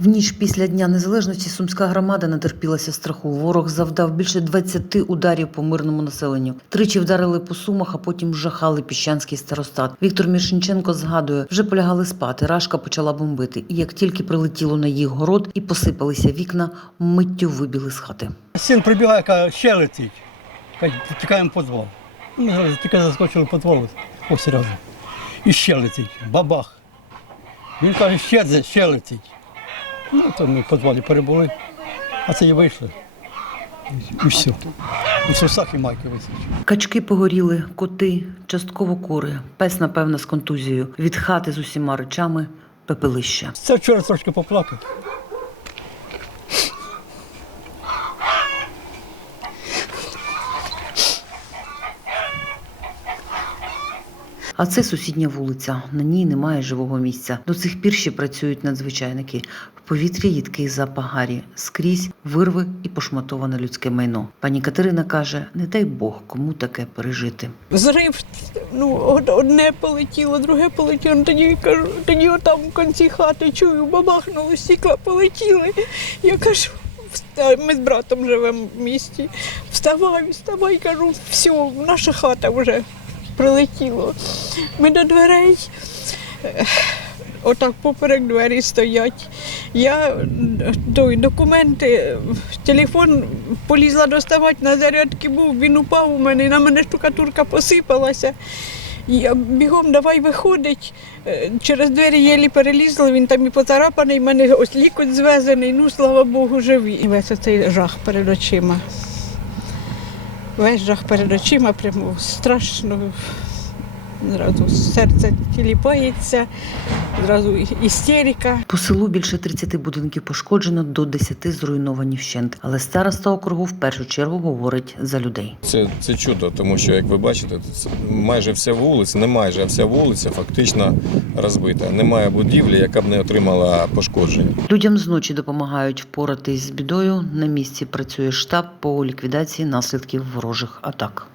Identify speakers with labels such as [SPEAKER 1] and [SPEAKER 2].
[SPEAKER 1] В ніч після Дня Незалежності Сумська громада натерпілася страху. Ворог завдав більше 20 ударів по мирному населенню. Тричі вдарили по сумах, а потім жахали піщанський старостат. Віктор Мірошниченко згадує, вже полягали спати. Рашка почала бомбити. І як тільки прилетіло на їх город і посипалися вікна, миттю вибіли з хати.
[SPEAKER 2] Син прибігає, каже, ще летить. Каже, тікаємо підвал. Ми тільки заскочили підвал, ось разом. І ще летить, бабах. Він каже, ще, ще летить. Ну, то ми в підвалі перебули, а це і вийшли. І все. І сусах і майки висить.
[SPEAKER 1] Качки погоріли, коти, частково кури, пес, напевно, з контузією. Від хати з усіма речами пепелища.
[SPEAKER 2] Це вчора трошки поплакав.
[SPEAKER 1] А це сусідня вулиця. На ній немає живого місця. До цих пір ще працюють надзвичайники. В повітрі їдкий запах гарі, скрізь вирви і пошматоване людське майно. Пані Катерина каже: не дай Бог кому таке пережити.
[SPEAKER 3] Зрив, ну, одне полетіло, друге полетіло. Ну, Тоді кажу, тоді отам в кінці хати чую, бабахнуло, стікла полетіли. Я кажу, «Вста- ми з братом живемо в місті. Вставай, вставай, кажу, все, наша хата вже прилетіло. Ми до дверей. Отак поперек двері стоять. Я той, документи, телефон полізла доставати, на зарядки був, він упав у мене, на мене штукатурка посипалася. Я бігом давай виходить. Е, Через двері єлі перелізли, він там і поцарапаний, в мене ось лікоть звезений, ну слава Богу, живі. І весь цей жах перед очима. Весь жах перед очима, прямо страшно. Зразу серце тіліпається, зразу істерика.
[SPEAKER 1] По селу більше 30 будинків пошкоджено, до 10 зруйновані вщент. Але староста округу в першу чергу говорить за людей.
[SPEAKER 4] Це, це чудо, тому що, як ви бачите, це майже вся вулиця, не майже, а вся вулиця фактично розбита. Немає будівлі, яка б не отримала пошкоджень.
[SPEAKER 1] Людям зночі допомагають впоратись з бідою. На місці працює штаб по ліквідації наслідків ворожих атак.